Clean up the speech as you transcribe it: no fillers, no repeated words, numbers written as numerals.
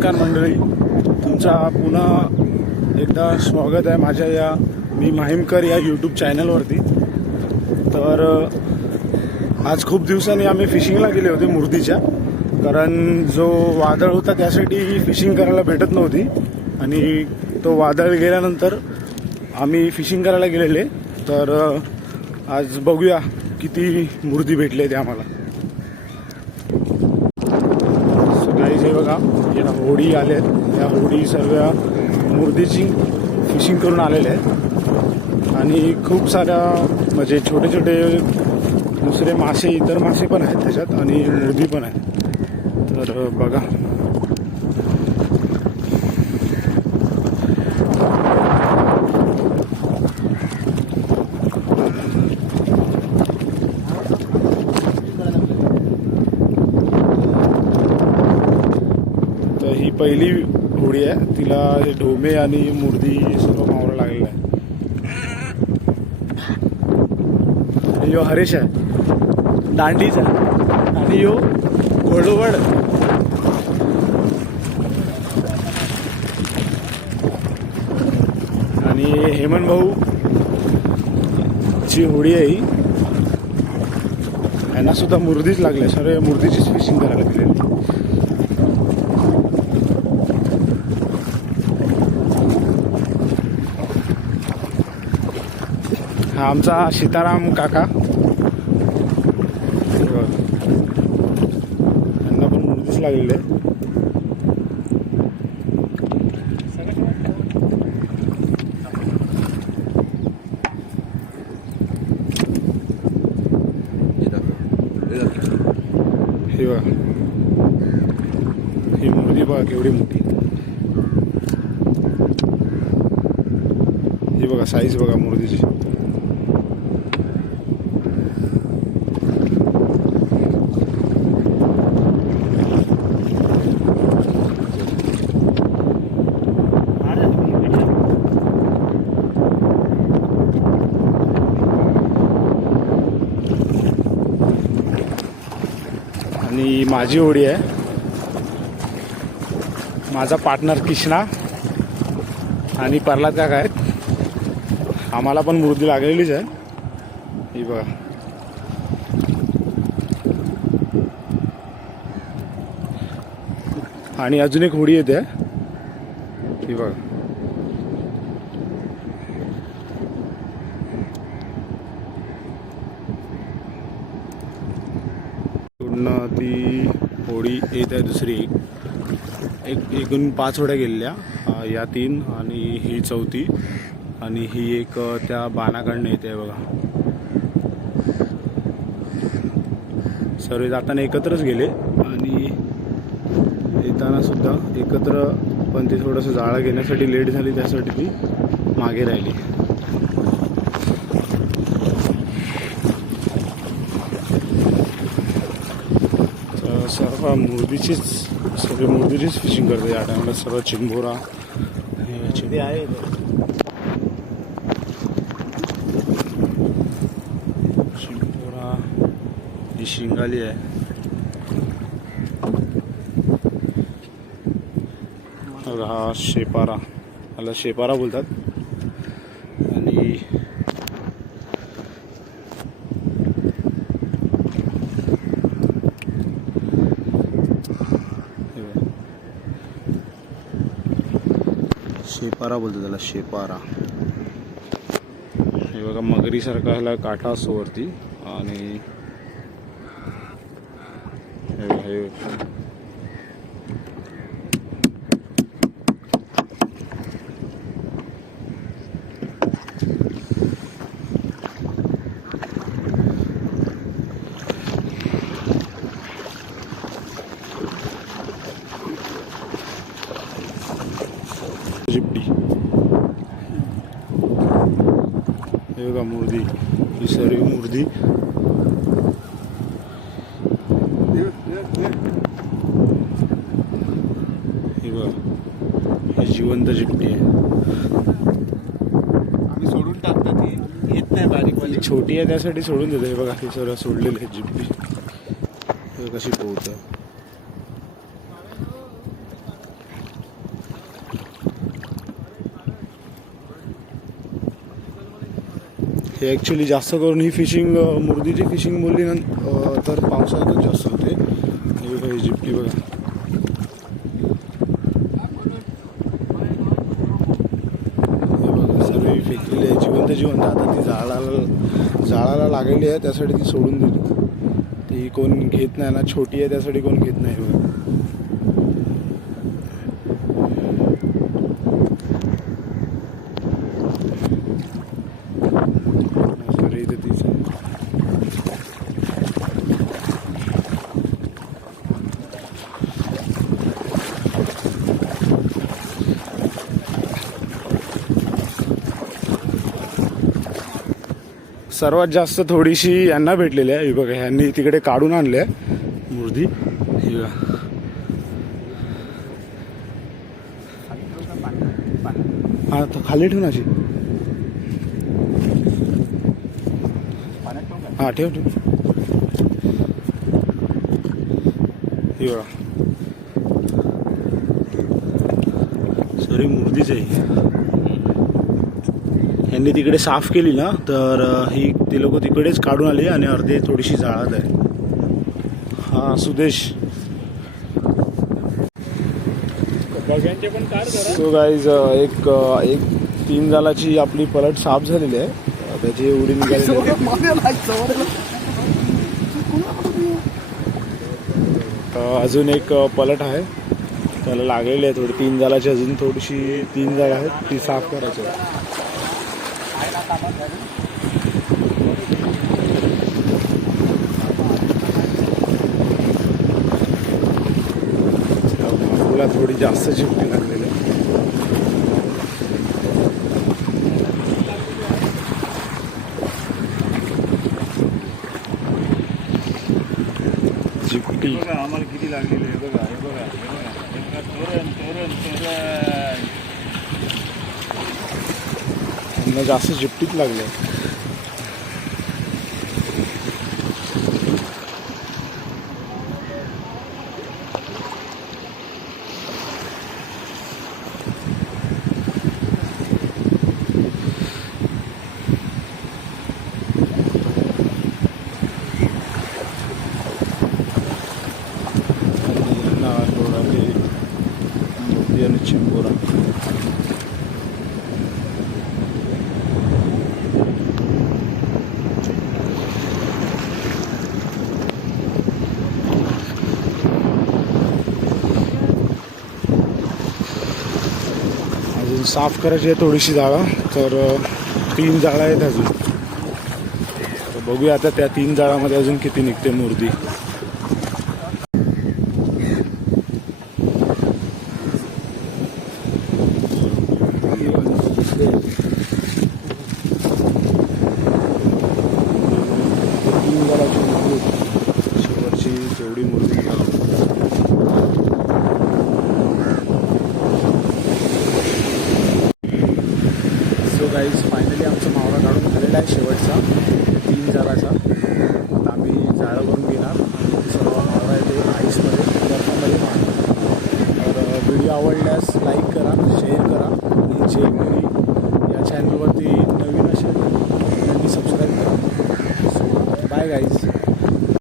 नमस्कार मंडळी, तुमचा पुन्हा एकदा स्वागत आहे माझ्या या मी माहीमकर या यूट्यूब चॅनलवरती। तर आज खूप दिवसांनी आम्ही फिशिंगला गेले होते मुर्दीच्या, कारण जो वादळ होता त्यासाठी फिशिंग करायला भेटत नव्हती आणि तो वादळ गेल्यानंतर आम्ही फिशिंग करायला गेलेले। तर आज बघूया किती मुर्दी भेटले ते आम्हाला। हे बघा, या होडी आले आहेत, या होडी सर्व मुर्दीची फिशिंग करून आलेले आहेत आणि खूप साऱ्या म्हणजे छोटे छोटे दुसरे मासे, इतर मासे पण आहेत त्याच्यात आणि मुर्दी पण आहे। तर बघा, ही पहिली होडी आहे, तिला ढोमे आणि मुर्दी सर्व मावळं लागलेलं आहे। यो हरेश आहे, दांडीचा, आणि यो घोडवड। आणि हेमंत भाऊ ची होडी आहे ही, यांना सुद्धा मुर्दीच लागले, सर्व मुर्दीचीच फिशिंग करायला गेलेली। हा आमचा सीताराम काका, यांना पण मुर्दीच लागलेले। हे बघा, ही मुर्दी बघा केवढी मोठी, ही बघा साईज बघा मुर्दीची। आणि माझी होडी आहे, माझा पार्टनर कृष्णा आणि प्रल्हाद काका आहेत, आम्हाला पण मुर्दी लागलेलीच आहे। ही बघा, आणि अजून एक होडी येते, ही बघा। ती होडी येत आहे दुसरी, एकूण 5 होड्या गेलेल्या, या 3 आणि ही चौथी, आणि ही एक त्या बाणाकडनं येते बघा। सर्व जाताना एकत्रच गेले आणि येताना सुद्धा एकत्र, पण ते थोडंसं जाळं घेण्यासाठी लेट झाली, त्यासाठी ती मागे राहिली। सर्व मुर्दीचीच, सगळे मुर्दीचीच फिशिंग करते या टायमाला, सर्व चिंबोरा चिंबे आहे, चिंबोरा, ही शिंगाली आहे, हा शेपारा, ह्याला शेपारा बोलतात। आणि शेपारा बोलतो त्याला, शेपारा। हे बघा, मगरीसारखा ह्याला काटा असतो वरती, आणि हे जिप्टी, हे बघा मुर्दी, ही सर्व मुर्दी। हे बघा, ही जिवंत जिप्टी आहे, आम्ही सोडून टाकतो, ती येत नाही, बारीकवाली छोटी आहे त्यासाठी सोडून देतो। हे बघा, ही सर्व सोडलेली आहे जिप्टी, कशी पोहतं। हे ॲक्च्युली जास्त करून ही फिशिंग मुर्दीची फिशिंग बोलली ना तर पावसाळ्यातच जास्त होते. हे बघा ही जिप्टी बघा. हे बघा सर्व फेकलेली आहे जिवंत. आता ती जाळाला लागलेली आहे त्यासाठी ती सोडून दिली. ती कोण घेत नाही ना, छोटी आहे त्यासाठी कोण घेत नाही बघा. सर्वात जास्त थोडीशी यांना भेटलेली आहे. ही बघा ह्यांनी तिकडे काढून आणले आहे मुर्दी. ही बघा हा तर खाली ठेवून अशी हा ठेव. ही बघा सॉरी मुर्दीच आहे. यांनी तिकडे साफ केली ना तर ही ती लोक तिकडेच काढून आली आणि अर्धे थोडीशी जाळात आहे. हा सुदेश. सो गाईज एक 3 जालाची आपली पलट साफ झालेली आहे. त्याची उडी निघालेली अजून एक पलट आहे त्याला लागलेली आहे थोडी. 3 जालाची अजून थोडीशी 3 जाळ आहेत ती साफ करायची आहे. थोडी जास्त चिपटी लागलेली आहे. चिपटी आम्हाला किती लागलेली आहे बघा. हे बघा तोरण जास्त चिपटीच लागले. चिंबोरा अजून साफ करायची आहे थोडीशी जागा. तर 3 जाळा आहेत अजून. तर बघूया आता त्या 3 जाळामध्ये अजून किती निघते मुर्दी. शेवटची तेवढी मुर्दी. सो गाईज फायनली आमचा मावळा काढून झालेला आहे शेवटचा 3 जाळाचा. आता आम्ही जाळं करून घेणार आणि सर्व मावळा आहे ते आईसमध्ये बर्फामध्ये मारणार. तर व्हिडिओ आवडल्यास लाईक करा, शेअर करा आणि जे कोणी या चॅनलवरती नवीन असेल त्यांनी सबस्क्राईब करा. So bye guys.